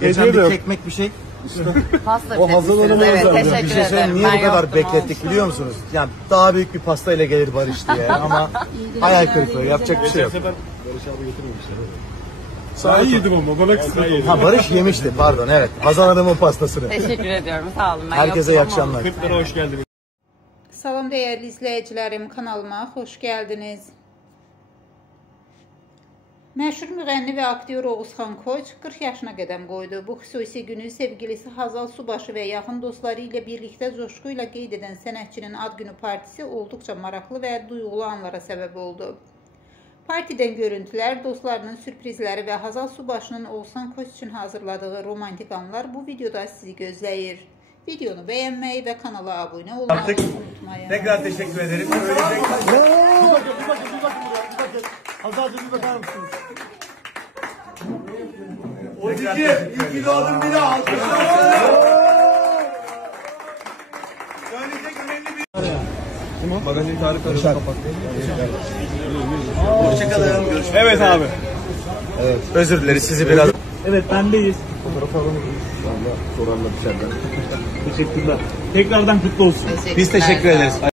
Geçen bir çekmek bir şey. Pasta O Hazal Hanım'a evet, özel. teşekkür Bir şey söyleyeyim, ederim. niye bu kadar yoktum, beklettik olsun. biliyor musunuz? Yani daha büyük bir pastayla gelir Barış diye ama hayal kırıklığı, yapacak bir şey yok. Barış abi getirmemişler. Sağ yedim ama bana kısmet. Ha Barış yemişti pardon, evet. Hazal Hanım'ın pastasını. Teşekkür ediyorum, sağ olun. Ben Herkese iyi yoktum ama akşamlar. Kıplara hoş geldiniz. Salam değerli izleyicilerim, kanalıma hoş geldiniz. Məşhur müğənni və aktyor Oğuzhan Koç 40 yaşına qədəm qoydu. Bu xüsusi günü sevgilisi Hazal Subaşı və yaxın dostları ilə birlikdə coşku ilə qeyd edən sənətçinin ad günü partisi olduqca maraqlı və duyğulu anlara səbəb oldu. Partidən görüntülər, dostlarının sürprizləri və Hazal Subaşının Oğuzhan Koç üçün hazırladığı romantik anlar bu videoda sizi gözləyir. Videonu beğenmeyi ve kanala abone olmayı unutmayın. Tekrar teşekkür ederim. Bir bakın. Hazal'cığım bir bakar mısınız? Oziciğim, iyi ki doğdun bir daha alkışlar. Söyleyecek önemli bir... Magazin tarih karışık kapattı. Hoşçakalın. Evet abi. Evet. Özür dileriz sizi biraz. Evet bendeyiz. Fotoğraf alalım. İnşallah sorarlar dışarıdan. Teşekkürler. Tekrardan kutlu olsun. Biz teşekkür ederiz.